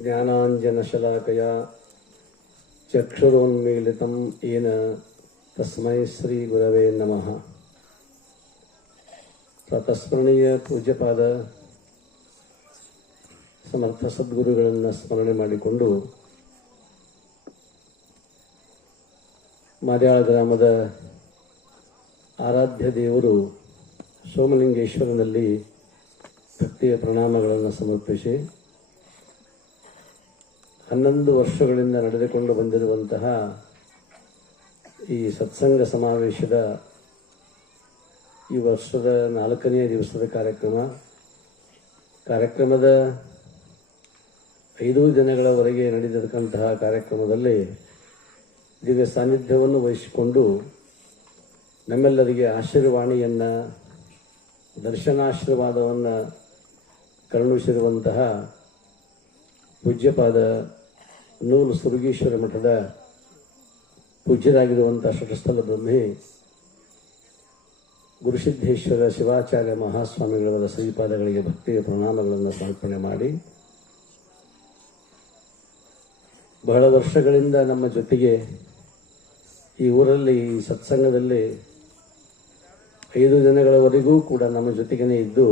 ज्ञानाञ्जनशलाकया चक्षुरोन्मीलितं येन तस्मै श्रीगुरवे नमः। ಪ್ರಾತಸ್ಮರಣೀಯ ಪೂಜ್ಯಪಾದ ಸಮರ್ಥ ಸದ್ಗುರುಗಳನ್ನು ಸ್ಮರಣೆ ಮಾಡಿಕೊಂಡು ಮಾರ್ಯಾಳ ಗ್ರಾಮದ ಆರಾಧ್ಯ ದೇವರು ಸೋಮಲಿಂಗೇಶ್ವರನಲ್ಲಿ ಭಕ್ತಿಯ ಪ್ರಣಾಮಗಳನ್ನು ಸಮರ್ಪಿಸಿ 11 ವರ್ಷಗಳಿಂದ ನಡೆದುಕೊಂಡು ಬಂದಿರುವಂತಹ ಈ ಸತ್ಸಂಗ ಸಮಾವೇಶದ ಈ ವರ್ಷದ 4ನೇ ದಿವಸದ ಕಾರ್ಯಕ್ರಮದ 5 ದಿನಗಳವರೆಗೆ ನಡೆದಿರತಕ್ಕಂತಹ ಕಾರ್ಯಕ್ರಮದಲ್ಲಿ ದಿವ್ಯ ಸಾನ್ನಿಧ್ಯವನ್ನು ವಹಿಸಿಕೊಂಡು ನಮ್ಮೆಲ್ಲರಿಗೆ ಆಶೀರ್ವಾಣಿಯನ್ನು ದರ್ಶನಾಶೀರ್ವಾದವನ್ನು ಕರುಣಿಸಿರುವಂತಹ ಪೂಜ್ಯಪಾದ ನೂಲು ಸುರಗೀಶ್ವರ ಮಠದ ಪೂಜ್ಯರಾಗಿರುವಂತಹ ಷಟಸ್ಥಲ ಬ್ರಹ್ಮಿ ಗುರುಸಿದ್ದೇಶ್ವರ ಶಿವಾಚಾರ್ಯ ಮಹಾಸ್ವಾಮಿಗಳವರ ಶ್ರೀಪಾದಗಳಿಗೆ ಭಕ್ತಿಯ ಪ್ರಣಾಮಗಳನ್ನು ಸಮರ್ಪಣೆ ಮಾಡಿ, ಬಹಳ ವರ್ಷಗಳಿಂದ ನಮ್ಮ ಜೊತೆಗೆ ಈ ಊರಲ್ಲಿ ಈ ಸತ್ಸಂಗದಲ್ಲಿ 5 ದಿನಗಳವರೆಗೂ ಕೂಡ ನಮ್ಮ ಜೊತೆಗೇ ಇದ್ದು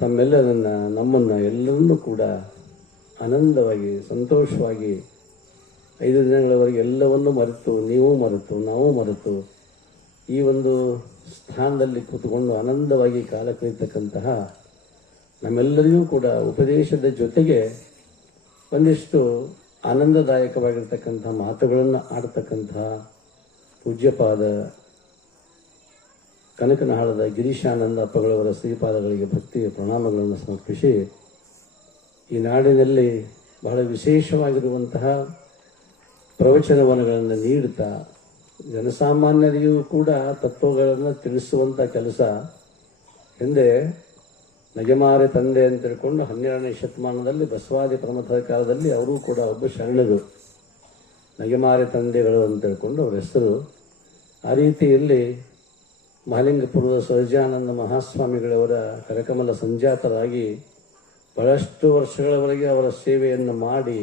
ನಮ್ಮನ್ನು ಎಲ್ಲರನ್ನೂ ಕೂಡ ಆನಂದವಾಗಿ ಸಂತೋಷವಾಗಿ 5 ದಿನಗಳವರೆಗೆ ಎಲ್ಲವನ್ನೂ ಮರೆತು, ನೀವು ಮರೆತು, ನಾವು ಮರೆತು ಈ ಒಂದು ಸ್ಥಾನದಲ್ಲಿ ಕೂತ್ಕೊಂಡು ಆನಂದವಾಗಿ ಕಾಲ ಕಳೆಯತಕ್ಕಂತಹ ನಮ್ಮೆಲ್ಲರಿಗೂ ಕೂಡ ಉಪದೇಶದ ಜೊತೆಗೆ ಒಂದಿಷ್ಟು ಆನಂದದಾಯಕವಾಗಿರ್ತಕ್ಕಂಥ ಮಾತುಗಳನ್ನು ಆಡ್ತಕ್ಕಂತಹ ಪೂಜ್ಯಪಾದ ಕನಕನಹಾಳದ ಗಿರೀಶಾನಂದ ಅಪ್ಪಗಳವರ ಶ್ರೀಪಾದಗಳಿಗೆ ಭಕ್ತಿಯ ಪ್ರಣಾಮಗಳನ್ನು ಸಮರ್ಪಿಸಿ, ಈ ನಾಡಿನಲ್ಲಿ ಬಹಳ ವಿಶೇಷವಾಗಿರುವಂತಹ ಪ್ರವಚನವನಗಳನ್ನು ನೀಡುತ್ತಾ ಜನಸಾಮಾನ್ಯರಿಗೂ ಕೂಡ ತತ್ವಗಳನ್ನು ತಿಳಿಸುವಂಥ ಕೆಲಸ. ಹಿಂದೆ ನಗೆಮಾರೆ ತಂದೆ ಅಂತ ತಿಳ್ಕೊಂಡು 12ನೇ ಶತಮಾನದಲ್ಲಿ ಬಸವಾದಿ ಪ್ರಮಥದ ಕಾಲದಲ್ಲಿ ಅವರೂ ಕೂಡ ಒಬ್ಬ ಶರಣರು, ನಗೆಮಾರೆ ತಂದೆಗಳು ಅಂತ ತಿಳ್ಕೊಂಡು ಅವರ ಹೆಸರು. ಆ ರೀತಿಯಲ್ಲಿ ಮಹಾಲಿಂಗಪುರದ ಸಹಜಾನಂದ ಮಹಾಸ್ವಾಮಿಗಳವರ ಕರಕಮಲ ಸಂಜಾತರಾಗಿ ಬಹಳಷ್ಟು ವರ್ಷಗಳವರೆಗೆ ಅವರ ಸೇವೆಯನ್ನು ಮಾಡಿ,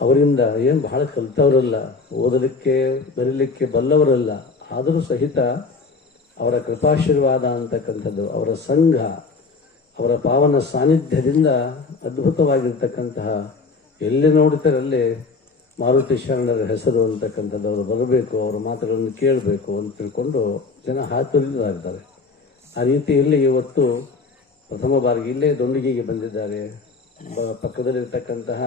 ಅವರಿಂದ ಏನು ಬಹಳ ಕಲಿತವರಲ್ಲ, ಓದಲಿಕ್ಕೆ ಬರೀಲಿಕ್ಕೆ ಬಲ್ಲವರಲ್ಲ, ಆದರೂ ಸಹಿತ ಅವರ ಕೃಪಾಶೀರ್ವಾದ ಅಂತಕ್ಕಂಥದ್ದು, ಅವರ ಸಂಘ, ಅವರ ಪಾವನ ಸಾನ್ನಿಧ್ಯದಿಂದ ಅದ್ಭುತವಾಗಿರ್ತಕ್ಕಂತಹ ಎಲ್ಲಿ ನೋಡ್ತಾರಲ್ಲಿ ಮಾರುತಿ ಶರಣರ ಹೆಸರು ಅಂತಕ್ಕಂಥದ್ದು. ಅವರು ಬರಬೇಕು, ಅವರ ಮಾತುಗಳನ್ನು ಕೇಳಬೇಕು ಅಂತ ತಿಳ್ಕೊಂಡು ಜನ ಹಾತೊರೆದಿದ್ದಾರೆ. ಆ ರೀತಿಯಲ್ಲಿ ಇವತ್ತು ಪ್ರಥಮ ಬಾರಿಗೆ ಇಲ್ಲೇ ದೊಂಡಿಗೆಗೆ ಬಂದಿದ್ದಾರೆ. ಪಕ್ಕದಲ್ಲಿರ್ತಕ್ಕಂತಹ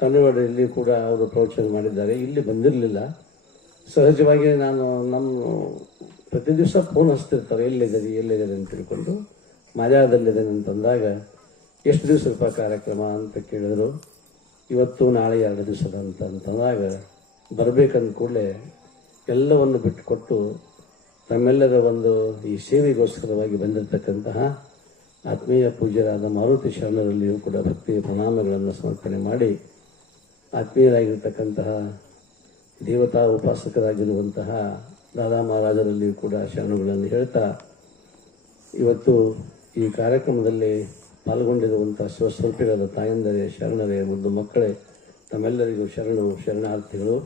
ತಮಿಳುನಾಡಿನಲ್ಲಿ ಕೂಡ ಅವರು ಪ್ರವಚನ ಮಾಡಿದ್ದಾರೆ. ಇಲ್ಲಿ ಬಂದಿರಲಿಲ್ಲ. ಸಹಜವಾಗಿ ನಾನು ಪ್ರತಿ ದಿವಸ ಫೋನ್ ಹಚ್ತಿರ್ತಾರೆ, ಎಲ್ಲಿದ್ದಾರೆ ಅಂತ ತಿಳ್ಕೊಂಡು. ಮಾರ್ಯಾದಲ್ಲಿದ್ದೇನೆ ಅಂತಂದಾಗ ಎಷ್ಟು ದಿವಸಪ್ಪ ಕಾರ್ಯಕ್ರಮ ಅಂತ ಕೇಳಿದ್ರು. ಇವತ್ತು ನಾಳೆ 2 ದಿವಸದ ಅಂತಂದಾಗ ಬರಬೇಕಂದ ಕೂಡಲೇ ಎಲ್ಲವನ್ನು ಬಿಟ್ಟುಕೊಟ್ಟು ತಮ್ಮೆಲ್ಲರ ಒಂದು ಈ ಸೇವೆಗೋಸ್ಕರವಾಗಿ ಬಂದಿರತಕ್ಕಂತಹ ಆತ್ಮೀಯ ಪೂಜ್ಯರಾದ ಮಾರುತಿ ಶರಣರಲ್ಲಿಯೂ ಕೂಡ ಭಕ್ತಿಯ ಪ್ರಣಾಮಗಳನ್ನು ಸಮರ್ಪಣೆ ಮಾಡಿ, ಆತ್ಮೀಯರಾಗಿರ್ತಕ್ಕಂತಹ ದೇವತಾ ಉಪಾಸಕರಾಗಿರುವಂತಹ ದಾದಾ ಮಹಾರಾಜರಲ್ಲಿಯೂ ಕೂಡ ಶರಣಗಳನ್ನು ಹೇಳ್ತಾ, ಇವತ್ತು ಈ ಕಾರ್ಯಕ್ರಮದಲ್ಲಿ ಪಾಲ್ಗೊಂಡಿರುವಂಥ ಶಿವಸ್ವರೂಪಿಗಳಾದ ತಾಯಂದರೇ, ಶರಣರೇ, ಮುದ್ದು ಮಕ್ಕಳೇ, ತಮ್ಮೆಲ್ಲರಿಗೂ ಶರಣಾರ್ಥಿಗಳು.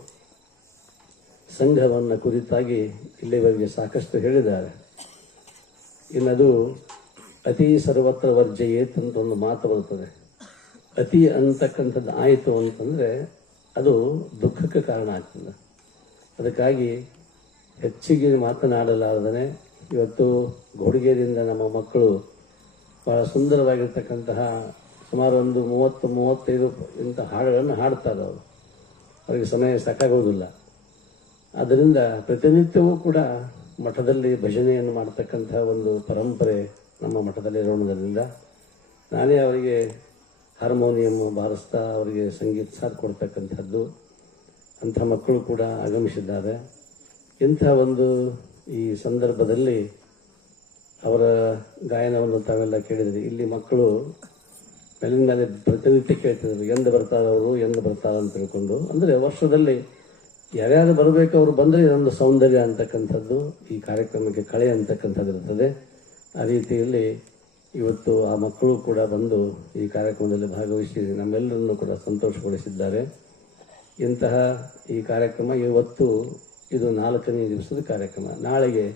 ಸಂಘವನ್ನು ಕುರಿತಾಗಿ ಇಲ್ಲಿವರೆಗೆ ಸಾಕಷ್ಟು ಹೇಳಿದ್ದಾರೆ. ಇನ್ನದು ಅತಿ ಸರ್ವತ್ರ ವರ್ಜಯೇತ್ ಅಂತ ಒಂದು ಮಾತು ಬರುತ್ತದೆ. ಅತಿ ಅಂತಕ್ಕಂಥದ್ದು ಆಯಿತು ಅಂತಂದರೆ ಅದು ದುಃಖಕ್ಕೆ ಕಾರಣ ಆಗ್ತದೆ. ಅದಕ್ಕಾಗಿ ಹೆಚ್ಚಿಗೆ ಮಾತನಾಡಲಾರದೇ ಇವತ್ತು ಗೋಡಿಗೆಯಿಂದ ನಮ್ಮ ಮಕ್ಕಳು ಭಾಳ ಸುಂದರವಾಗಿರ್ತಕ್ಕಂತಹ ಸುಮಾರು ಒಂದು 30-35 ಇಂಥ ಹಾಡುಗಳನ್ನು ಹಾಡ್ತಾರೆ. ಅವರಿಗೆ ಸಮಯ ಸಾಕಾಗೋದಿಲ್ಲ. ಆದ್ದರಿಂದ ಪ್ರತಿನಿತ್ಯವೂ ಕೂಡ ಮಠದಲ್ಲಿ ಭಜನೆಯನ್ನು ಮಾಡ್ತಕ್ಕಂಥ ಒಂದು ಪರಂಪರೆ ನಮ್ಮ ಮಠದಲ್ಲಿ ಇರೋದ್ರಿಂದ ನಾನೇ ಅವರಿಗೆ ಹಾರ್ಮೋನಿಯಂ ಬಾರಿಸ್ತಾ ಅವರಿಗೆ ಸಂಗೀತ ಸಾಥ್ ಕೊಡ್ತಕ್ಕಂಥದ್ದು. ಅಂಥ ಮಕ್ಕಳು ಕೂಡ ಆಗಮಿಸಿದ್ದಾರೆ. ಇಂಥ ಒಂದು ಈ ಸಂದರ್ಭದಲ್ಲಿ ಅವರ ಗಾಯನವನ್ನು ತಾವೆಲ್ಲ ಕೇಳಿದ್ರಿ. ಇಲ್ಲಿ ಮಕ್ಕಳು ಮೇಲಿನ ಮೇಲೆ ಪ್ರತಿನಿತ್ಯ ಕೇಳ್ತಿದ್ರು, ಎಂದು ಬರ್ತಾರವರು, ಎಂದು ಬರ್ತಾರೆ ಅಂತ ತಿಳ್ಕೊಂಡು. ಅಂದರೆ ವರ್ಷದಲ್ಲಿ ಯಾರ್ಯಾರು ಬರಬೇಕು ಅವರು ಬಂದರೆ ಇದೊಂದು ಸೌಂದರ್ಯ ಅಂತಕ್ಕಂಥದ್ದು, ಈ ಕಾರ್ಯಕ್ರಮಕ್ಕೆ ಕಳೆ ಅಂತಕ್ಕಂಥದ್ದು ಇರ್ತದೆ. ಆ ರೀತಿಯಲ್ಲಿ ಇವತ್ತು ಆ ಮಕ್ಕಳು ಕೂಡ ಬಂದು ಈ ಕಾರ್ಯಕ್ರಮದಲ್ಲಿ ಭಾಗವಹಿಸಿ ನಮ್ಮೆಲ್ಲರನ್ನು ಕೂಡ ಸಂತೋಷಗೊಳಿಸಿದ್ದಾರೆ. ಇಂತಹ ಈ ಕಾರ್ಯಕ್ರಮ ಇವತ್ತು ಇದು 4ನೇ ದಿವಸದ ಕಾರ್ಯಕ್ರಮ, ನಾಳೆಗೆ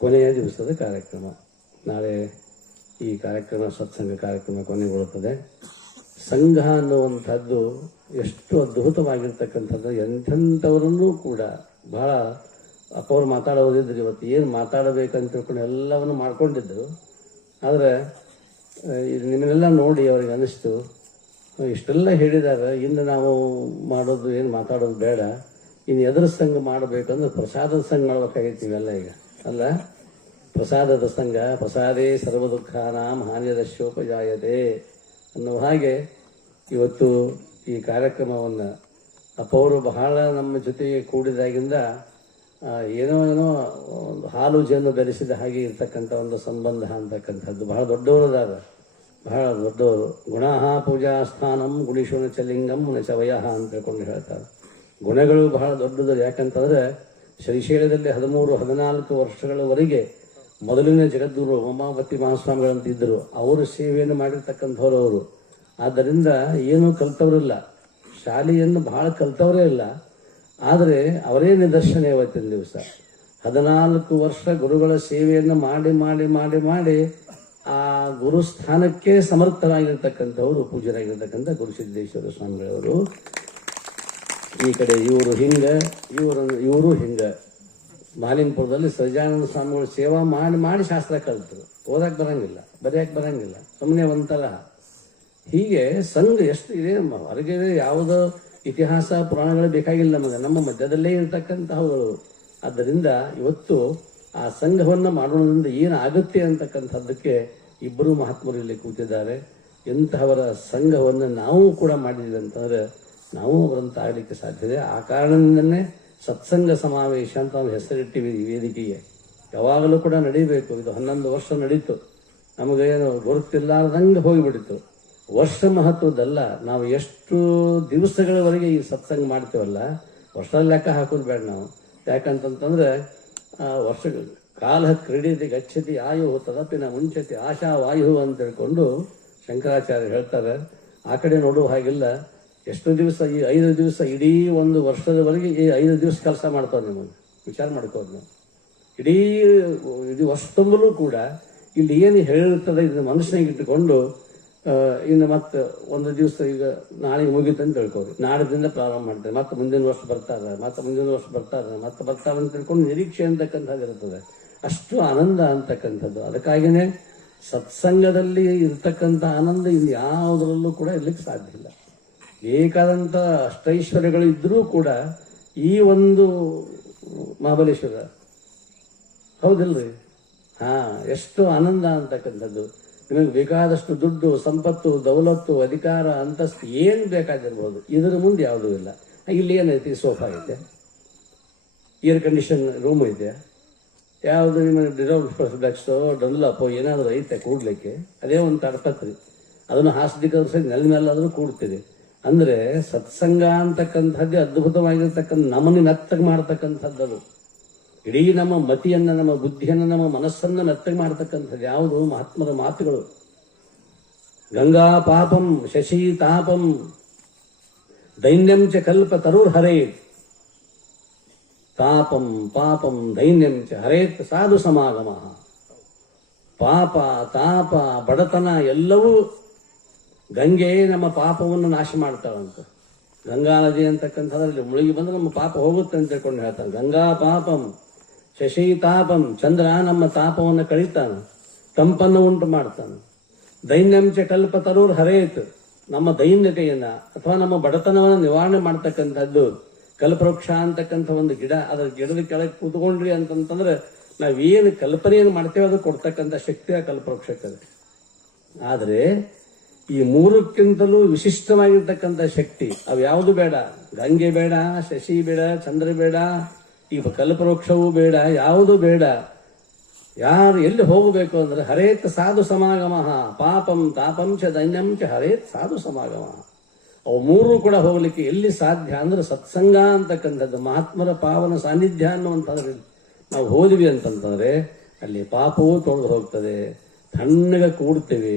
ಕೊನೆಯ ದಿವಸದ ಕಾರ್ಯಕ್ರಮ. ನಾಳೆ ಈ ಕಾರ್ಯಕ್ರಮ ಸತ್ಸಂಗ ಕಾರ್ಯಕ್ರಮ ಕೊನೆಗೊಳ್ಳುತ್ತದೆ. ಸಂಘ ಅನ್ನುವಂಥದ್ದು ಎಷ್ಟು ಅದ್ಭುತವಾಗಿರ್ತಕ್ಕಂಥದ್ದು, ಎಂಥವರನ್ನೂ ಕೂಡ ಬಹಳ ಅಪ್ಪವ್ರು ಮಾತಾಡೋದಿದ್ರು. ಇವತ್ತು ಏನು ಮಾತಾಡಬೇಕಂತ ತಿಳ್ಕೊಂಡು ಎಲ್ಲವನ್ನು ಮಾಡ್ಕೊಂಡಿದ್ರು. ಆದರೆ ನಿಮ್ಮನ್ನೆಲ್ಲ ನೋಡಿ ಅವ್ರಿಗೆ ಅನ್ನಿಸ್ತು, ಇಷ್ಟೆಲ್ಲ ಹೇಳಿದಾಗ ಇನ್ನು ನಾವು ಮಾಡೋದು ಏನು ಮಾತಾಡೋದು ಬೇಡ, ಇನ್ನು ಎದುರು ಸಂಘ ಮಾಡಬೇಕಂದ್ರೆ ಪ್ರಸಾದದ ಸಂಘ ಮಾಡ್ಬೇಕಾಗಿತ್ತು ಇವೆಲ್ಲ ಈಗ ಅಲ್ಲ. ಪ್ರಸಾದದ ಸಂಘ, ಪ್ರಸಾದೇ ಸರ್ವ ದುಃಖಾನಾಂ ಹಾನಿರಶ್ಯೋಪಜಾಯತೆ ಅನ್ನೋ ಹಾಗೆ ಇವತ್ತು ಈ ಕಾರ್ಯಕ್ರಮವನ್ನು ಅಪ್ಪವರು ಬಹಳ ನಮ್ಮ ಜೊತೆಗೆ ಕೂಡಿದಾಗಿಂದ ಏನೋ ಹಾಲು ಜೇನು ಬೆರೆಸಿದ ಹಾಗೆ ಇರ್ತಕ್ಕಂಥ ಒಂದು ಸಂಬಂಧ ಅಂತಕ್ಕಂಥದ್ದು. ಬಹಳ ದೊಡ್ಡವರದಾದ, ಬಹಳ ದೊಡ್ಡವರು. ಗುಣಃ ಪೂಜಾ ಸ್ಥಾನಂ ಗುಣಿಶೋನ ಚಲಿಂಗಂ ನ ವಯಃ ಅಂತ ಹೇಳ್ಕೊಂಡು ಹೇಳ್ತಾರೆ. ಗುಣಗಳು ಬಹಳ ದೊಡ್ಡದು. ಯಾಕಂತಂದ್ರೆ ಶ್ರೀಶೈಲದಲ್ಲಿ 13-14 ವರ್ಷಗಳವರೆಗೆ ಮೊದಲಿನ ಜಗದ್ಗುರು ಉಮಾಪತಿ ಮಹಾಸ್ವಾಮಿಗಳಂತ ಇದ್ದರು. ಅವರು ಸೇವೆಯನ್ನು ಮಾಡಿರ್ತಕ್ಕಂಥವ್ರು ಅವರು. ಆದ್ದರಿಂದ ಏನೂ ಕಲ್ತವರಿಲ್ಲ, ಶಾಲೆಯನ್ನು ಬಹಳ ಕಲ್ತವರೇ ಇಲ್ಲ. ಆದರೆ ಅವರೇ ನಿದರ್ಶನ ಇವತ್ತಿನ ದಿವಸ 14 ವರ್ಷ ಗುರುಗಳ ಸೇವೆಯನ್ನು ಮಾಡಿ ಮಾಡಿ ಮಾಡಿ ಮಾಡಿ ಆ ಗುರುಸ್ಥಾನಕ್ಕೆ ಸಮರ್ಥರಾಗಿರ್ತಕ್ಕಂಥವರು ಪೂಜ್ಯರಾಗಿರ್ತಕ್ಕಂಥ ಗುರುಸಿದ್ದೇಶ್ವರ ಸ್ವಾಮಿಗಳವರು. ಈ ಕಡೆ ಇವರು ಹಿಂಗ, ಇವರು ಹಿಂಗ. ಮಾಲಿಂಗಪುರದಲ್ಲಿ ಸಹಜಾನಂದ ಸ್ವಾಮಿಗಳು ಸೇವಾ ಮಾಡಿ ಮಾಡಿ ಶಾಸ್ತ್ರ ಕಲಿತರು. ಓದಕ್ಕೆ ಬರಂಗಿಲ್ಲ, ಬರೆಯಕ್ಕೆ ಬರಂಗಿಲ್ಲ, ಸುಮ್ಮನೆ ಒಂಥರ. ಹೀಗೆ ಸಂಘ ಎಷ್ಟು ಇದೆ, ಹೊರಗೆ ಯಾವುದೋ ಇತಿಹಾಸ ಪುರಾಣಗಳು ಬೇಕಾಗಿಲ್ಲ ನಮಗೆ, ನಮ್ಮ ಮಧ್ಯದಲ್ಲೇ ಇರತಕ್ಕಂತಹವುಗಳು. ಆದ್ದರಿಂದ ಇವತ್ತು ಆ ಸಂಘವನ್ನು ಮಾಡೋದ್ರಿಂದ ಏನು ಆಗುತ್ತೆ ಅಂತಕ್ಕಂಥದ್ದಕ್ಕೆ ಇಬ್ಬರು ಮಹಾತ್ಮರು ಇಲ್ಲಿ ಕೂತಿದ್ದಾರೆ. ಎಂತಹವರ ಸಂಘವನ್ನು ನಾವು ಕೂಡ ಮಾಡಿದ್ವಿ ಅಂತಂದ್ರೆ ನಾವು ಅವರಂತ ಆಗಲಿಕ್ಕೆ ಸಾಧ್ಯತೆ. ಆ ಕಾರಣದಿಂದನೇ ಸತ್ಸಂಗ ಸಮಾವೇಶ ಅಂತ ನಾವು ಹೆಸರಿಟ್ಟಿವಿ. ಈ ವೇದಿಕೆಗೆ ಯಾವಾಗಲೂ ಕೂಡ ನಡೀಬೇಕು. ಇದು 11 ವರ್ಷ ನಡೀತು. ನಮಗೇನು ಗುರುತಿಲ್ಲಾರ್ದಂಗೆ ಹೋಗಿಬಿಡಿತು. ವರ್ಷ ಮಹತ್ವದಲ್ಲ, ನಾವು ಎಷ್ಟು ದಿವಸಗಳವರೆಗೆ ಈ ಸತ್ಸಂಗ ಮಾಡ್ತೇವಲ್ಲ, ವರ್ಷದ ಲೆಕ್ಕ ಹಾಕೋದು ಬೇಡ ನಾವು. ಯಾಕಂತಂದ್ರೆ ವರ್ಷ ಕಾಲ ಕ್ರೀಡಿತಿ ಗಚ್ಚತಿ ಆಯು ತದಪಿನ ಮುಂಚತಿ ಆಶಾ ವಾಯು ಅಂತ ಹೇಳ್ಕೊಂಡು ಶಂಕರಾಚಾರ್ಯ ಹೇಳ್ತಾರೆ. ಆ ಕಡೆ ನೋಡುವ ಹಾಗಿಲ್ಲ. ಎಷ್ಟು ದಿವಸ, ಈ 5 ದಿವಸ ಇಡೀ ಒಂದು ವರ್ಷದವರೆಗೆ ಈ 5 ದಿವಸ ಕೆಲಸ ಮಾಡ್ತಾವೆ. ನಿಮಗೆ ವಿಚಾರ ಮಾಡ್ಕೋದು ನಾವು ಇಡೀ ಇದು ವರ್ಷ ತುಂಬಲು ಕೂಡ ಇಲ್ಲಿ ಏನು ಹೇಳಿರ್ತದೆ ಇದನ್ನ ಮನಸ್ಸಿನಾಗ ಇಟ್ಟುಕೊಂಡು ಇನ್ನು ಮತ್ತೆ ಒಂದು ದಿವಸ ಈಗ ನಾಳೆಗೆ ಮುಗಿತು ಅಂತ ತಿಳ್ಕೋರಿ, ನಾಡದಿಂದ ಪ್ರಾರಂಭ ಮಾಡ್ತಾರೆ, ಮತ್ತೆ ಮುಂದಿನ ವರ್ಷ ಬರ್ತಾರೆ, ಮತ್ತೆ ಮುಂದಿನ ವರ್ಷ ಬರ್ತಾರೆ, ಮತ್ತೆ ಬರ್ತಾರೆ ಅಂತ ತಿಳ್ಕೊಂಡು ನಿರೀಕ್ಷೆ ಅಂತಕ್ಕಂಥದ್ದು ಇರ್ತದೆ. ಅಷ್ಟು ಆನಂದ ಅಂತಕ್ಕಂಥದ್ದು. ಅದಕ್ಕಾಗಿಯೇ ಸತ್ಸಂಗದಲ್ಲಿ ಇರ್ತಕ್ಕಂಥ ಆನಂದ ಇನ್ನು ಯಾವುದರಲ್ಲೂ ಕೂಡ ಇರ್ಲಿಕ್ಕೆ ಸಾಧ್ಯ ಇಲ್ಲ. ಬೇಕಾದಂಥ ಅಷ್ಟೈಶ್ವರ್ಯಗಳು ಇದ್ರೂ ಕೂಡ ಈ ಒಂದು ಮಹಾಬಲೇಶ್ವರ ಹೌದಿಲ್ರಿ, ಎಷ್ಟು ಆನಂದ ಅಂತಕ್ಕಂಥದ್ದು. ನಿಮಗೆ ಬೇಕಾದಷ್ಟು ದುಡ್ಡು, ಸಂಪತ್ತು, ದೌಲತ್ತು, ಅಧಿಕಾರ, ಅಂತಸ್ತು ಏನು ಬೇಕಾಗಿರ್ಬೋದು, ಇದರ ಮುಂದೆ ಯಾವುದೂ ಇಲ್ಲ. ಇಲ್ಲಿ ಏನೈತಿ, ಸೋಫಾ ಐತೆ, ಏರ್ ಕಂಡೀಷನ್ ರೂಮ್ ಐತೆ, ಯಾವುದು ನಿಮಗೆ ಡಿರೋಬ್ಲೆಕ್ಸೋ ಡನ್ಲಪ್ಪೋ ಏನಾದರೂ ಐತೆ ಕೂಡ್ಲಿಕ್ಕೆ, ಅದೇ ಒಂದು ತಡಪತ್ರಿ. ಅದನ್ನು ಹಾಸ್ದಿಕ್ಕ ಸರಿ ನೆಲ ಮೇಲಾದರೂ ಕೂಡ್ತೀರಿ. ಅಂದರೆ ಸತ್ಸಂಗ ಅಂತಕ್ಕಂಥದ್ದೇ ಅದ್ಭುತವಾಗಿರ್ತಕ್ಕಂಥ ನಮ್ಮನ್ನು ಮೆತ್ತಗೆ ಮಾಡ್ತಕ್ಕಂಥದ್ದು. ಇಡೀ ನಮ್ಮ ಮತಿಯನ್ನು, ನಮ್ಮ ಬುದ್ಧಿಯನ್ನು, ನಮ್ಮ ಮನಸ್ಸನ್ನು ಮೆತ್ತಗೆ ಮಾಡ್ತಕ್ಕಂಥದ್ದು ಯಾವುದು? ಮಹಾತ್ಮರ ಮಾತುಗಳು. ಗಂಗಾ ಪಾಪಂ ಶಶಿ ತಾಪಂ ದೈನ್ಯಂ ಚ ಕಲ್ಪ ತರುರ್ ಹರೇತ್. ತಾಪಂ ಪಾಪಂ ದೈನ್ಯಂ ಚ ಹರೇತ್ ಸಾಧು ಸಮಾಗಮ. ಪಾಪ, ತಾಪ, ಬಡತನ ಎಲ್ಲವೂ ಗಂಗೆ ನಮ್ಮ ಪಾಪವನ್ನು ನಾಶ ಮಾಡ್ತಾಳಂತ. ಗಂಗಾ ನದಿ ಅಂತಕ್ಕಂಥದ್ರಲ್ಲಿ ಮುಳುಗಿ ಬಂದ್ರೆ ನಮ್ಮ ಪಾಪ ಹೋಗುತ್ತೆ ಅಂತ ತಿಳ್ಕೊಂಡು ಹೇಳ್ತಾನೆ. ಗಂಗಾ ಪಾಪಂ ಶಶಿ ತಾಪಂ, ಚಂದ್ರ ನಮ್ಮ ತಾಪವನ್ನು ಕಳೀತಾನೆ, ತಂಪನ್ನು ಉಂಟು ಮಾಡ್ತಾನೆ. ದೈನ್ಯಂಚ ಕಲ್ಪ ತರೂರ್ ಹರೇತ್, ನಮ್ಮ ದೈನ್ಯತೆಯನ್ನ ಅಥವಾ ನಮ್ಮ ಬಡತನವನ್ನು ನಿವಾರಣೆ ಮಾಡ್ತಕ್ಕಂಥದ್ದು. ಕಲ್ಪವೃಕ್ಷ ಅಂತಕ್ಕಂಥ ಒಂದು ಗಿಡ, ಅದರ ಗಿಡದ ಕೆಳಗೆ ಕೂತ್ಕೊಂಡ್ರಿ ಅಂತಂತಂದ್ರೆ ನಾವೇನು ಕಲ್ಪನೆಯನ್ನು ಮಾಡ್ತೇವೆ ಅದು ಕೊಡ್ತಕ್ಕಂಥ ಶಕ್ತಿ ಆ ಕಲ್ಪವೃಕ್ಷಕ್ಕದೆ. ಆದರೆ ಈ ಮೂರಕ್ಕಿಂತಲೂ ವಿಶಿಷ್ಟವಾಗಿರ್ತಕ್ಕಂಥ ಶಕ್ತಿ ಅವು ಯಾವುದು ಬೇಡ. ಗಂಗೆ ಬೇಡ, ಶಶಿ ಬೇಡ, ಚಂದ್ರ ಬೇಡ, ಈ ಕಲ್ಪವೃಕ್ಷವೂ ಬೇಡ, ಯಾವುದು ಬೇಡ. ಯಾರು ಎಲ್ಲಿ ಹೋಗಬೇಕು ಅಂದ್ರೆ ಹರೇತ್ ಸಾಧು ಸಮಾಗಮ. ಪಾಪಂ ತಾಪಂ ಚ ದೈನ್ಯಂ ಚ ಹರೇತ್ ಸಾಧು ಸಮಾಗಮ. ಅವು ಮೂರು ಕೂಡ ಹೋಗ್ಲಿಕ್ಕೆ ಎಲ್ಲಿ ಸಾಧ್ಯ ಅಂದ್ರೆ ಸತ್ಸಂಗ ಅಂತಕ್ಕಂಥದ್ದು, ಮಹಾತ್ಮರ ಪಾವನ ಸಾನ್ನಿಧ್ಯ ಅನ್ನುವಂಥದ್ರಲ್ಲಿ ನಾವು ಹೋದ್ವಿ ಅಂತಂತಂದ್ರೆ ಅಲ್ಲಿ ಪಾಪವೂ ತೊಳೆದು ಹೋಗ್ತದೆ, ತಣ್ಣಗೆ ಕೂಡ್ತೇವೆ.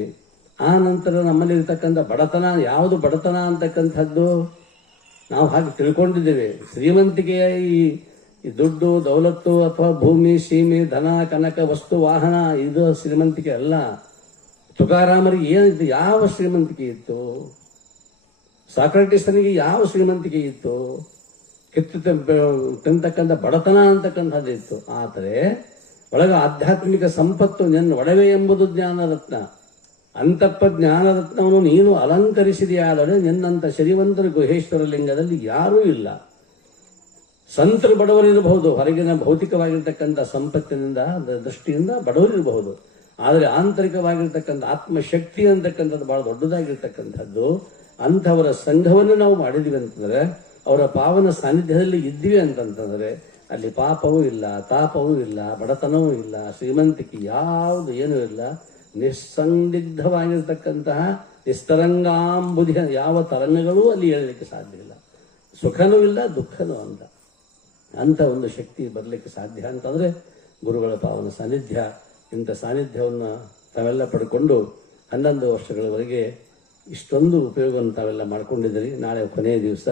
ಆ ನಂತರ ನಮ್ಮಲ್ಲಿರ್ತಕ್ಕಂಥ ಬಡತನ, ಯಾವುದು ಬಡತನ ಅಂತಕ್ಕಂಥದ್ದು ನಾವು ಹಾಗೆ ತಿಳ್ಕೊಂಡಿದ್ದೇವೆ. ಶ್ರೀಮಂತಿಕೆಯ ಈ ದುಡ್ಡು ದೌಲತ್ತು ಅಥವಾ ಭೂಮಿ ಸೀಮೆ ಧನ ಕನಕ ವಸ್ತು ವಾಹನ ಇದು ಶ್ರೀಮಂತಿಕೆ ಅಲ್ಲ. ತುಕಾರಾಮರಿಗೆ ಏನಿತ್ತು? ಯಾವ ಶ್ರೀಮಂತಿಕೆ ಇತ್ತು? ಸಾಕ್ರೆಟಿಸನಿಗೆ ಯಾವ ಶ್ರೀಮಂತಿಕೆ ಇತ್ತು? ತಿಂತಕ್ಕಂಥ ಬಡತನ ಅಂತಕ್ಕಂಥದ್ದು ಇತ್ತು. ಆದರೆ ಒಳಗ ಆಧ್ಯಾತ್ಮಿಕ ಸಂಪತ್ತು ನಿನ್ನ ಒಡವೆ ಎಂಬುದು ಜ್ಞಾನರತ್ನ. ಅಂತಪ್ಪ ಜ್ಞಾನರತ್ನವನ್ನು ನೀನು ಅಲಂಕರಿಸಿದೆಯಾದರೆ ನಿನ್ನಂಥ ಶ್ರೀಮಂತರ ಗುಹೇಶ್ವರ ಲಿಂಗದಲ್ಲಿ ಯಾರೂ ಇಲ್ಲ. ಸಂತರು ಬಡವರಿರಬಹುದು, ಹೊರಗಿನ ಭೌತಿಕವಾಗಿರ್ತಕ್ಕಂಥ ಸಂಪತ್ತಿನಿಂದ ದೃಷ್ಟಿಯಿಂದ ಬಡವರಿರಬಹುದು. ಆದರೆ ಆಂತರಿಕವಾಗಿರ್ತಕ್ಕಂಥ ಆತ್ಮಶಕ್ತಿ ಅಂತಕ್ಕಂಥದ್ದು ಬಹಳ ದೊಡ್ಡದಾಗಿರ್ತಕ್ಕಂಥದ್ದು. ಅಂಥವರ ಸಂಘವನ್ನು ನಾವು ಮಾಡಿದ್ವಿ ಅಂತಂದ್ರೆ, ಅವರ ಪಾವನ ಸಾನ್ನಿಧ್ಯದಲ್ಲಿ ಇದ್ವಿ ಅಂತಂತಂದ್ರೆ ಅಲ್ಲಿ ಪಾಪವೂ ಇಲ್ಲ, ತಾಪವೂ ಇಲ್ಲ, ಬಡತನವೂ ಇಲ್ಲ, ಶ್ರೀಮಂತಿಕೆ ಯಾವುದು ಏನೂ ಇಲ್ಲ. ನಿಸ್ಸಂದಿಗ್ಧವಾಗಿರ್ತಕ್ಕಂತಹ ನಿಸ್ತರಂಗಾಂಬುಧಿ, ಯಾವ ತರಂಗಗಳೂ ಅಲ್ಲಿ ಹೇಳಲಿಕ್ಕೆ ಸಾಧ್ಯ ಇಲ್ಲ. ಸುಖನೂ ಇಲ್ಲ, ದುಃಖನೂ ಅಂತ. ಅಂಥ ಒಂದು ಶಕ್ತಿ ಬರಲಿಕ್ಕೆ ಸಾಧ್ಯ ಅಂತಂದರೆ ಗುರುಗಳ ಪಾವನ ಸಾನ್ನಿಧ್ಯ. ಇಂಥ ಸಾನ್ನಿಧ್ಯವನ್ನು ತಾವೆಲ್ಲ ಪಡ್ಕೊಂಡು 11 ವರ್ಷಗಳವರೆಗೆ ಇಷ್ಟೊಂದು ಉಪಯೋಗವನ್ನು ತಾವೆಲ್ಲ ಮಾಡ್ಕೊಂಡಿದ್ದೀರಿ. ನಾಳೆ ಕೊನೆಯ ದಿವಸ,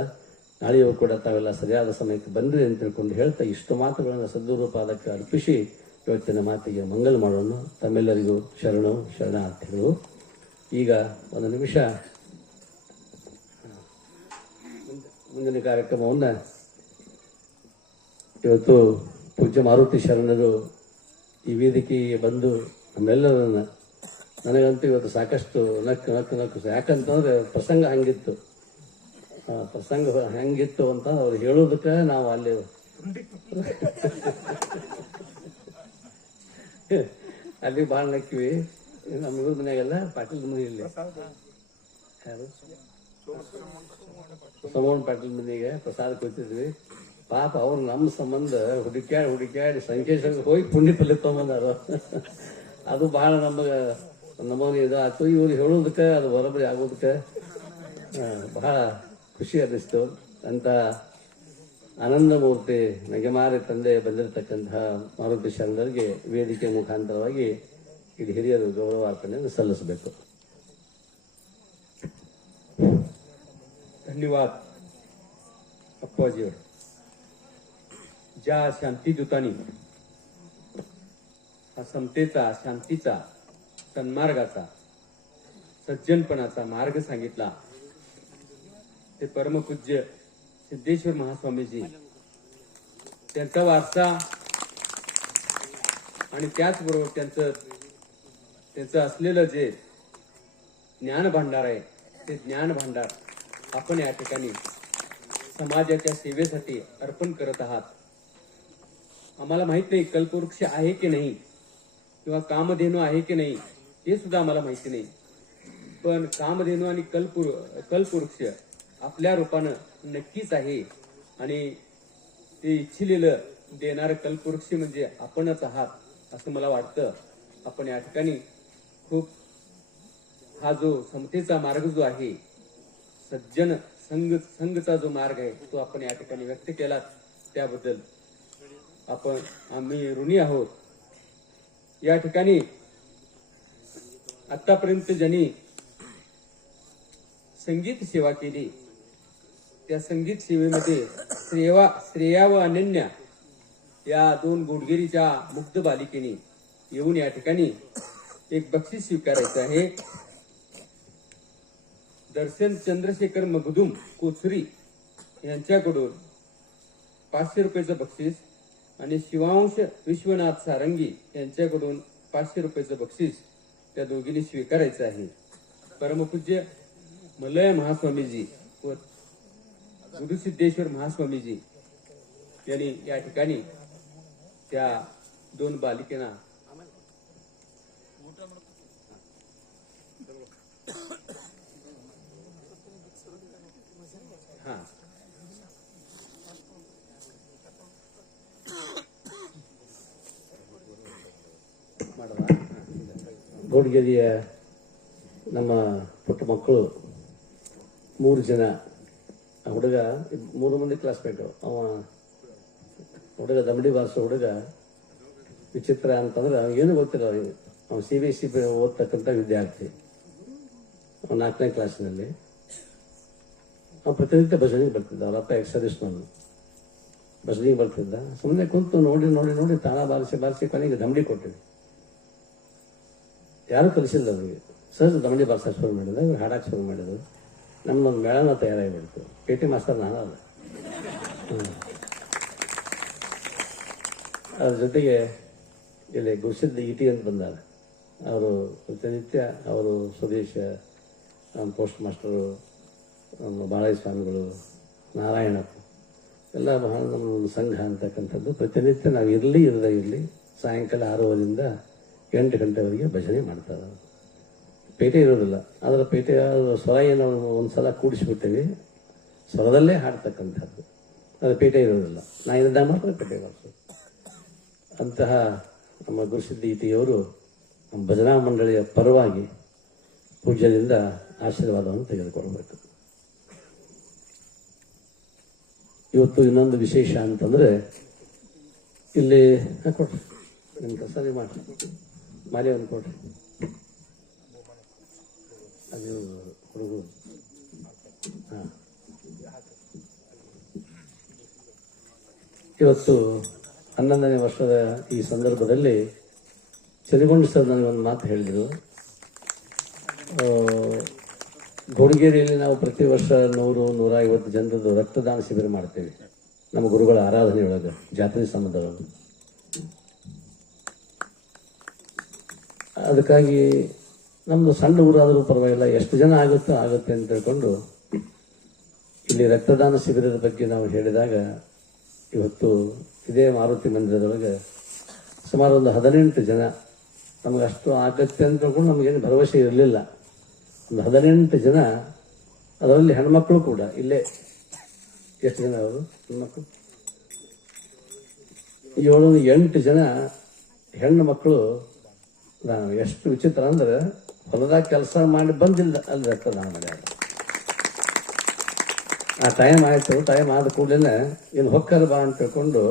ನಾಳೆಯೂ ಕೂಡ ತಾವೆಲ್ಲ ಸರಿಯಾದ ಸಮಯಕ್ಕೆ ಬಂದ್ರಿ ಅಂತ ತಿಳ್ಕೊಂಡು ಹೇಳ್ತಾ ಇಷ್ಟು ಮಾತುಗಳನ್ನು ಸದ್ಗುರುಪಾದಕ್ಕೆ ಅರ್ಪಿಸಿ ಇವತ್ತಿನ ಮಾತಿಗೆ ಮಂಗಲ ಮಾಡೋಣ. ತಮ್ಮೆಲ್ಲರಿಗೂ ಶರಣಾರ್ಥಿಗಳು. ಈಗ ಒಂದು ನಿಮಿಷ ಮುಂದಿನ ಕಾರ್ಯಕ್ರಮವನ್ನು ಇವತ್ತು ಪೂಜ್ಯ ಮಾರುತಿ ಶರಣರು ಈ ವೇದಿಕೆಗೆ ಬಂದು ನಮ್ಮೆಲ್ಲರನ್ನ, ನನಗಂತೂ ಇವತ್ತು ಸಾಕಷ್ಟು ನಕ್ಕು ಯಾಕಂತಂದ್ರೆ ಪ್ರಸಂಗ ಹಂಗಿತ್ತು. ಪ್ರಸಂಗ ಹೆಂಗಿತ್ತು ಅಂತ ಅವ್ರು ಹೇಳೋದಕ್ಕೆ ನಾವು ಅಲ್ಲಿ ಅಲ್ಲಿ ಭಾಳ ನಕ್ಕಿವಿ. ನಮ್ಮ ಇವ್ರ ಮನೆಯಾಗೆಲ್ಲ ಪಾಟೀಲ್ ಮನೆ ಇಲ್ಲಿ ಯಾರು ಸೋಮಣ್ಣ ಪಾಟೀಲ್ ಮನೆಗೆ ಪ್ರಸಾದ ಕೊಡ್ತಿದ್ವಿ. ಪಾಪ ಅವ್ರು ನಮ್ಮ ಸಂಬಂಧ ಹುಡುಕ್ಯಾಡಿ ಸಂಕೇಶ್ವರ ಹೋಗಿ ಪುಣ್ಯ ಪಲ್ಯ ತೊಗೊಂಬಂದಾರ. ಅದು ಭಾಳ ನಮಗೆ ಇದು ಆಯ್ತು. ಇವ್ರು ಹೇಳೋದಕ್ಕೆ ಅದು ಬರೋಬ್ಬರಿ ಆಗೋದಕ್ಕೆ ಬಹಳ ಖುಷಿ ಅನ್ನಿಸ್ತು. ಅಂತ ಆನಂದಮೂರ್ತಿ ನಗೆಮಾರಿ ತಂದೆ ಬಂದಿರತಕ್ಕಂತಹ ಮಾರುತಿ ಶರಣರಿಗೆ ವೇದಿಕೆ ಮುಖಾಂತರವಾಗಿ ಇಲ್ಲಿ ಹಿರಿಯರು ಗೌರವಾರ್ಪಣೆಯನ್ನು ಸಲ್ಲಿಸಬೇಕು. धन्यवाद अप्पाजीवर. ज्या शांतीदूतांनी हा समतेचा, शांतीचा, सन्मार्गाचा, सज्जनपणाचा मार्ग सांगितला ते परमपूज्य सिद्धेश्वर महास्वामीजी. त्यांचा वारसा आणि त्याचबरोबर त्यांचं असलेलं जे ज्ञान भांडार आहे ते ज्ञान भांडार आपण या ठिकाणी समाजाच्या सेवेसाठी अर्पण करत आहात. आम्हाला माहित नाही कल्पवृक्ष आहे की नाही किंवा कामधेनू आहे की नाही हे सुद्धा आम्हाला माहिती नाही. पण कामधेनू आणि कल्पवृक्ष आपल्या रूपानं नक्कीच आहे. आणि ते इच्छिलेलं देणारं कल्पवृक्ष म्हणजे आपणच आहात असं मला वाटतं. आपण या ठिकाणी खूप हा जो समतेचा मार्ग जो आहे, सज्जन संघचा जो मार्ग आहे तो आपण या ठिकाणी व्यक्त केला. त्याबद्दल आम्ही ऋणी आहोत. या ठिकाणी आतापर्यंत ज्यांनी संगीत सेवा केली त्या संगीत सेवेमध्ये श्रेया व अनन्या या 2 गुडगिरीच्या मुग्ध बालिकेने येऊन या ठिकाणी एक बक्षीस स्वीकारायचं आहे. दर्शन चंद्रशेखर मगदुम कोचरी यांच्याकडून 500 रुपयाचं बक्षीस आणि शिवांश विश्वनाथ सारंगी यांच्याकडून 500 रुपयाचं बक्षीस त्या दोघींनी स्वीकारायचं आहे. परमपूज्य मलय महास्वामीजी व गुरुसिद्धेश्वर महास्वामीजी यांनी या ठिकाणी त्या 2 बालिकेना ಗೋಡ್ಗೆರೆಯ ನಮ್ಮ ಪುಟ್ಟ ಮಕ್ಕಳು 3 ಜನ. ಹುಡುಗ 3 ಮಂದಿ ಕ್ಲಾಸ್ಮೇಟು. ಹುಡುಗ ದಮಡಿ ಬಾರಿಸೋ ಹುಡುಗ ವಿಚಿತ್ರ ಅಂತಂದ್ರೆ ಏನು ಗೊತ್ತಿಲ್ಲ ಅವ್ರಿಗೆ. ಅವನು CBSE ಓದ್ತಕ್ಕಂಥ ವಿದ್ಯಾರ್ಥಿ, 4ನೇ ಕ್ಲಾಸ್ನಲ್ಲಿ. ಅವನು ಪ್ರತಿನಿತ್ಯ ಭಜನೆಗೆ ಬರ್ತಿದ್ದ. ಅವರ ಅಪ್ಪ ಎಕ್ಸರ್ವಿಸ್ನವನು, ಭಜನೆಗೆ ಬರ್ತಿದ್ದ. ಸುಮ್ಮನೆ ಕುಂತು ನೋಡಿ ನೋಡಿ ನೋಡಿ ತಾಳ ಬಾರಿಸಿ ಕೊನೆಗೆ ದಮಡಿ ಕೊಟ್ಟಿವಿ. ಯಾರೂ ಕಲಿಸಿಲ್ಲ ಅವ್ರಿಗೆ. ಸಹಜ ದಮಡಿ ಬಾರಿಸೋಕೆ ಶುರು ಮಾಡಿದ, ಇವ್ರು ಹಾಡಕ್ಕೆ ಶುರು ಮಾಡಿದ್ರು. ನಮ್ಮೊಂದು ಮೇಳನ ತಯಾರಾಗಿಬಿಡ್ತು. PT ಮಾಸ್ತರ್ ನಾನಲ್ಲ. ಅದ್ರ ಜೊತೆಗೆ ಇಲ್ಲಿ ಗುರುಸಿದ್ದ ET ಅಂತ ಬಂದಾರ. ಅವರು ಪ್ರತಿನಿತ್ಯ ಅವರು ಸ್ವದೇಶ, ನಮ್ಮ ಪೋಸ್ಟ್ ಮಾಸ್ಟರು, ನಮ್ಮ ಬಾಳಯ್ಯ ಸ್ವಾಮಿಗಳು, ನಾರಾಯಣಪ್ಪ ಎಲ್ಲ ಬಹಳ ನಮ್ಮ ಒಂದು ಸಂಘ ಅಂತಕ್ಕಂಥದ್ದು. ಪ್ರತಿನಿತ್ಯ ನಾವು ಇರಲಿ ಸಾಯಂಕಾಲ 6ರಿಂದ 8 ಗಂಟೆವರೆಗೆ ಭಜನೆ ಮಾಡ್ತಾರೆ. ಪೇಟೆ ಇರೋದಿಲ್ಲ, ಆದರೆ ಪೇಟೆ ಸ್ವರ ಏನು ಒಂದು ಸಲ ಕೂಡಿಸ್ಬಿಡ್ತೇವೆ, ಸ್ವರದಲ್ಲೇ ಹಾಡ್ತಕ್ಕಂಥದ್ದು. ಅದು ಪೇಟೆ ಇರೋದಿಲ್ಲ. ನಾ ಇದ್ದಾಗ ಮಾತ್ರ ಪೇಟೆ ಬರ್ಸೋದು. ಅಂತಹ ನಮ್ಮ ಗುರುಸಿದ್ದ ETಯವರು ನಮ್ಮ ಭಜನಾ ಮಂಡಳಿಯ ಪರವಾಗಿ ಪೂಜ್ಯರಿಂದ ಆಶೀರ್ವಾದವನ್ನು ತೆಗೆದುಕೊಳ್ಬೇಕು. ಇವತ್ತು ಇನ್ನೊಂದು ವಿಶೇಷ ಅಂತಂದರೆ, ಇಲ್ಲಿ ಕೊಡ್ರಿ ನಿಮ್ಮ ಕಸರಿ ಮಾಡಿ ಮಾಲೆ ಒಂದು ಕೊಡ್ರಿ. ಅದು ಹುಡುಗರು ಹಾಂ. ಇವತ್ತು 11ನೇ ವರ್ಷದ ಈ ಸಂದರ್ಭದಲ್ಲಿ ಚಲಿಗೊಂಡು ಸರ್ ನನಗೊಂದು ಮಾತು ಹೇಳಿದರು. ಗೋಡಿಗೇರಿಯಲ್ಲಿ ನಾವು ಪ್ರತಿ ವರ್ಷ 100-150 ಜನರದ್ದು ರಕ್ತದಾನ ಶಿಬಿರ ಮಾಡ್ತೇವೆ ನಮ್ಮ ಗುರುಗಳ ಆರಾಧನೆಯೊಳಗೆ, ಜಾತ್ರೆ ಸಂಬಂಧಗಳು. ಅದಕ್ಕಾಗಿ ನಮ್ಮದು ಸಣ್ಣ ಊರಾದರೂ ಪರವಾಗಿಲ್ಲ, ಎಷ್ಟು ಜನ ಆಗುತ್ತೆ ಅಂತ ತಿಳ್ಕೊಂಡು ಇಲ್ಲಿ ರಕ್ತದಾನ ಶಿಬಿರದ ಬಗ್ಗೆ ನಾವು ಹೇಳಿದಾಗ, ಇವತ್ತು ಇದೇ ಮಾರುತಿ ಮಂದಿರದೊಳಗೆ ಸುಮಾರು ಒಂದು 18 ಜನ, ನಮಗೆ ಅಷ್ಟು ಆಗತ್ತೆ ಅಂತ ತಿಳ್ಕೊಂಡು ನಮಗೇನು ಭರವಸೆ ಇರಲಿಲ್ಲ. ಒಂದು 18 ಜನ, ಅದರಲ್ಲಿ ಹೆಣ್ಮಕ್ಳು ಕೂಡ. ಇಲ್ಲೇ ಎಷ್ಟು ಜನ ಅವರು ಹೆಣ್ಮಕ್ಳು? 7-8 ಜನ ಹೆಣ್ಣು ಮಕ್ಕಳು. ನಾನು ಎಷ್ಟು ವಿಚಿತ್ರ ಅಂದ್ರೆ, ಹೊಲದಾಗ ಕೆಲಸ ಮಾಡಿ ಬಂದಿಲ್ಲ, ಅಲ್ಲಿ ರಕ್ತದಾನ ಮಾಡ್ಯಾರ. ಆ ಟೈಮ್ ಆಯಿತು. ಟೈಮ್ ಆದ ಕೂಡಲೇ ಏನು ಹೊಕ್ಕರ ಬಾ ಅಂತ ತಿಳ್ಕೊಂಡು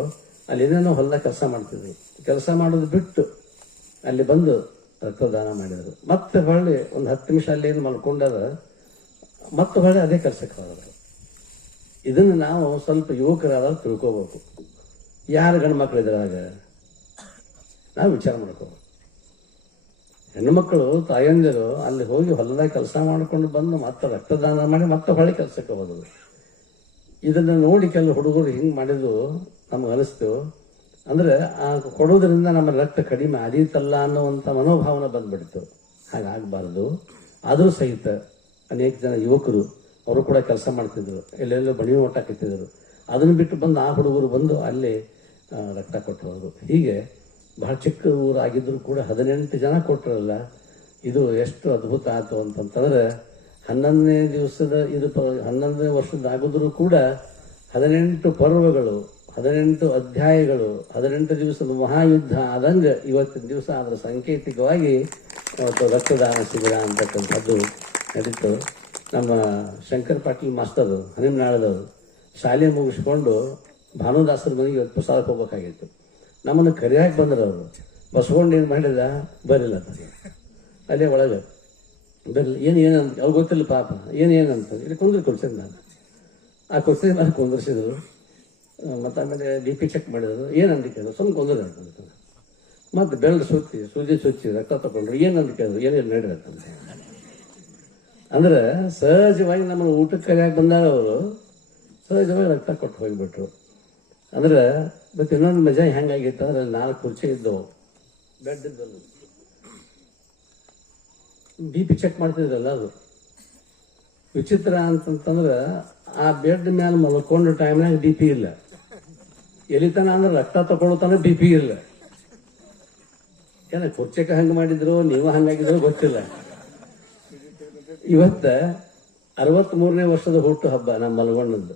ಅಲ್ಲಿ ಏನೇನೋ ಹೊಲದಾಗ ಕೆಲಸ ಮಾಡ್ತಿದ್ರು. ಕೆಲಸ ಮಾಡೋದು ಬಿಟ್ಟು ಅಲ್ಲಿ ಬಂದು ರಕ್ತದಾನ ಮಾಡಿದರು. ಮತ್ತೆ ಹೊಳ್ಳಿ ಒಂದು 10 ನಿಮಿಷ ಅಲ್ಲಿ ಏನು ಮಲ್ಕೊಂಡಾರ, ಮತ್ತೆ ಹೊಳ್ಳಿ ಅದೇ ಕೆಲಸಕ್ಕೆ ಹೋದ್ರು. ಇದನ್ನು ನಾವು ಸ್ವಲ್ಪ ಯುವಕರಾದಾಗ ತಿಳ್ಕೋಬೇಕು. ಯಾರು ಗಂಡು ಮಕ್ಕಳು ಇದ್ರಾಗ ನಾವು ವಿಚಾರ ಮಾಡ್ಕೋಬೇಕು. ಹೆಣ್ಣುಮಕ್ಕಳು ತಾಯಂದಿರು ಅಲ್ಲಿ ಹೋಗಿ ಹೊಲದಾಗ ಕೆಲಸ ಮಾಡಿಕೊಂಡು ಬಂದು ಮತ್ತೆ ರಕ್ತದಾನ ಮಾಡಿ ಮತ್ತೆ ಹೊಳ್ಳಿ ಕೆಲಸಕ್ಕೆ ಹೋದ್ರು. ಇದನ್ನು ನೋಡಿ ಕೆಲವು ಹುಡುಗರು ಹಿಂಗೆ ಮಾಡಿದ್ದು ನಮ್ಗೆ ಅನಿಸ್ತು. ಅಂದರೆ ಆ ಕೊಡೋದ್ರಿಂದ ನಮ್ಮ ರಕ್ತ ಕಡಿಮೆ ಆದೀತಲ್ಲ ಅನ್ನುವಂಥ ಮನೋಭಾವನೆ ಬಂದ್ಬಿಡ್ತು. ಹಾಗಾಗಬಾರ್ದು. ಆದರೂ ಸಹಿತ ಅನೇಕ ಜನ ಯುವಕರು ಅವರು ಕೂಡ ಕೆಲಸ ಮಾಡ್ತಿದ್ರು, ಎಲ್ಲೆಲ್ಲೋ ಬಣಿ ಓಟ ಹಾಕಿತ್ತಿದ್ರು. ಅದನ್ನು ಬಿಟ್ಟು ಬಂದು ಆ ಹುಡುಗರು ಬಂದು ಅಲ್ಲಿ ರಕ್ತ ಕೊಟ್ಟರು. ಹೀಗೆ ಬಹಳ ಚಿಕ್ಕ ಊರಾಗಿದ್ದರೂ ಕೂಡ 18 ಜನ ಕೊಟ್ಟರಲ್ಲ, ಇದು ಎಷ್ಟು ಅದ್ಭುತ ಆಯಿತು ಅಂತಂತಂದ್ರೆ, 11ನೇ ದಿವಸದ ಇದು 11ನೇ ವರ್ಷದಾಗಿದ್ರೂ ಕೂಡ 18 ಪರ್ವಗಳು, 18 ಅಧ್ಯಾಯಗಳು, 18 ದಿವಸದ ಮಹಾಯುದ್ಧ ಆದಂಗೆ ಇವತ್ತಿನ ದಿವಸ ಅದರ ಸಾಂಕೇತಿಕವಾಗಿ ಇವತ್ತು ರಕ್ತದಾನ ಶಿಬಿರ ಅಂತಕ್ಕಂಥದ್ದು ನಡೀತು. ನಮ್ಮ ಶಂಕರ್ ಪಾಟೀಲ್ ಮಾಸ್ತರು ಹನಿಮನಾಳದವರು ಶಾಲೆ ಮುಗಿಸ್ಕೊಂಡು ಭಾನುದಾಸರ ಮನೆಗೆ ಇವತ್ತು ಪ್ರಸಾದಕ್ಕೆ ಹೋಗ್ಬೇಕಾಗಿತ್ತು. ನಮ್ಮನ್ನು ಕರಿಯಾಗಿ ಬಂದರು ಅವರು. ಬಸ್ಕೊಂಡು ಏನು ಮಾಡಿದ, ಬರಿಲ್ಲ ಅಲ್ಲೇ ಒಳಗೆ ಬರಲಿ. ಏನಂತ ಅವ್ರು ಗೊತ್ತಿಲ್ಲ ಪಾಪ, ಏನಂತ ಇಲ್ಲಿ ಕುಂದ್ರಿ ನಾನು ಆ ಕುರ್ಸಿ ಮೇಲೆ ಕುಂದಿರ್ಸಿದ್ರು. ಮತ್ತು ಆಮೇಲೆ DP ಚೆಕ್ ಮಾಡಿದ್ರು. ಏನಂತ ಕೇಳಿದ್ರು, ಸುಮ್ಮನೆ ಕುಂದ್ರಿ ಅಂತ. ಮತ್ತು ಬೆಳ್ಳು ಸುಚ್ಚಿ ರಕ್ತ ತಗೊಂಡ್ರು. ಏನಂತ ಕೇಳಿದ್ರು, ಏನೇನು ನಡೀರತ್ತಂತ. ಅಂದ್ರೆ ಸಹಜವಾಗಿ ನಮ್ಮನ್ನು ಊಟಕ್ಕೆ ಕರಿಯಾಗಿ ಬಂದಾಗ ಅವರು ಸಹಜವಾಗಿ ರಕ್ತ ಕೊಟ್ಟು ಹೋಗಿಬಿಟ್ರು. ಅಂದ್ರೆ ಮತ್ತೆ ಇನ್ನೊಂದು ಮಜಾ ಹೆಂಗಾಗಿತ್ತು ಅಂದ್ರೆ, 4 ಕುರ್ಚಿ ಇದ್ದವು, ಬೆಡ್ ಇದ್ದವು. BP ಚೆಕ್ ಮಾಡ್ತಿದ್ರಲ್ಲ, ಅದು ವಿಚಿತ್ರ ಅಂತಂತಂದ್ರೆ, ಆ ಬೆಡ್ ಮೇಲೆ ಮಲ್ಕೊಂಡು ಟೈಮ್ನಾಗ BP ಇಲ್ಲ. ಎಲಿತನ ಅಂದ್ರೆ ರಕ್ತ ತಗೊಳ್ಳೋತನ BP ಇಲ್ಲ. ಏನ ಕುರ್ಚೆಕ ಹಂಗೆ ಮಾಡಿದ್ರು, ನೀವು ಹಂಗಾಗಿದ್ರು ಗೊತ್ತಿಲ್ಲ. ಇವತ್ತ 63ನೇ ವರ್ಷದ ಹುಟ್ಟು ಹಬ್ಬ ನಮ್ಮ ಮಲ್ಗೊಂಡದ್ದು.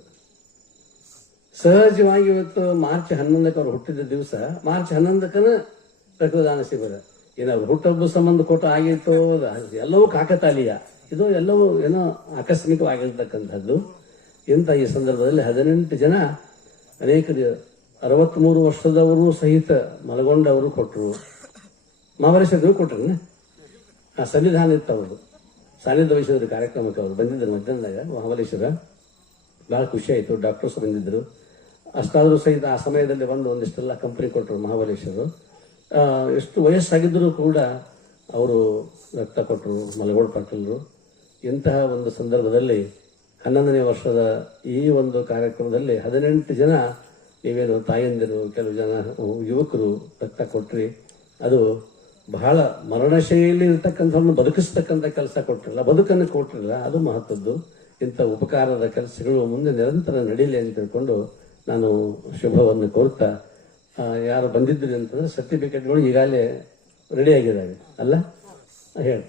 ಸಹಜವಾಗಿ ಇವತ್ತು ಮಾರ್ಚ್ 11ಕ್ಕೆ ಅವ್ರು ಹುಟ್ಟಿದ ದಿವಸ, ಮಾರ್ಚ್ 11ಕ್ಕನ ರಕ್ತದಾನ ಶಿಬಿರ. ಏನಾದ್ರು ಹುಟ್ಟುಹಬ್ಬ ಸಂಬಂಧ ಕೊಟ್ಟು ಆಗಿತ್ತು, ಎಲ್ಲವೂ ಕಾಕತಾಲೀಯ. ಇದು ಎಲ್ಲವೂ ಏನೋ ಆಕಸ್ಮಿಕವಾಗಿರ್ತಕ್ಕಂಥದ್ದು. ಇಂಥ ಈ ಸಂದರ್ಭದಲ್ಲಿ 18 ಜನ, ಅನೇಕ 63 ವರ್ಷದವರು ಸಹಿತ ಮಲಗೊಂಡವರು ಕೊಟ್ಟರು. ಮಹಾಬಲೇಶ್ವರ ನೀವು ಕೊಟ್ರನ್ನ ಆ ಸನ್ನಿಧಾನ ಇತ್ತು ಅವ್ರದ್ದು, ಸಾನ್ನಿಧ್ಯ ವಹಿಸಿದ್ರು ಕಾರ್ಯಕ್ರಮಕ್ಕೆ ಅವರು ಬಂದಿದ್ದರು ಮಧ್ಯಾಹ್ನದಾಗ ಮಹಾಬಲೇಶ್ವರ. ಭಾಳ ಖುಷಿ ಆಯಿತು, ಡಾಕ್ಟರ್ಸ್ ಬಂದಿದ್ದರು. ಅಷ್ಟಾದರೂ ಸಹಿತ ಆ ಸಮಯದಲ್ಲಿ ಬಂದು ಒಂದಿಷ್ಟೆಲ್ಲ ಕಂಪ್ನಿ ಕೊಟ್ಟರು ಮಹಾಬಲೇಶ್ವರು. ಎಷ್ಟು ವಯಸ್ಸಾಗಿದ್ದರೂ ಕೂಡ ಅವರು ರಕ್ತ ಕೊಟ್ಟರು ಮಲಗೋಡು ಪಾಟೀಲರು. ಇಂತಹ ಒಂದು ಸಂದರ್ಭದಲ್ಲಿ 11ನೇ ವರ್ಷದ ಈ ಒಂದು ಕಾರ್ಯಕ್ರಮದಲ್ಲಿ 18 ಜನ ನೀವೇನು ತಾಯಂದಿರು, ಕೆಲವು ಜನ ಯುವಕರು ರಕ್ತ ಕೊಟ್ರಿ. ಅದು ಬಹಳ ಮರಣಶೈಲಿ ಇರ್ತಕ್ಕಂಥವ್ರನ್ನ ಬದುಕಿಸ್ತಕ್ಕಂಥ ಕೆಲಸ ಕೊಟ್ಟಿರಲ್ಲ, ಬದುಕನ್ನು ಕೊಟ್ಟಿರಲ್ಲ, ಅದು ಮಹತ್ವದ್ದು. ಇಂಥ ಉಪಕಾರದ ಕೆಲಸಗಳು ಮುಂದೆ ನಿರಂತರ ನಡೀಲಿ ಅಂತ ತಿಳ್ಕೊಂಡು ನಾನು ಶುಭವನ್ನು ಕೋರ್ತಾ, ಯಾರು ಬಂದಿದ್ದೀರಿ ಅಂತಂದ್ರೆ ಸರ್ಟಿಫಿಕೇಟ್ಗಳು ಈಗಾಗಲೇ ರೆಡಿ ಆಗಿದ್ದಾವೆ ಅಲ್ಲ ಹೇಳಿ.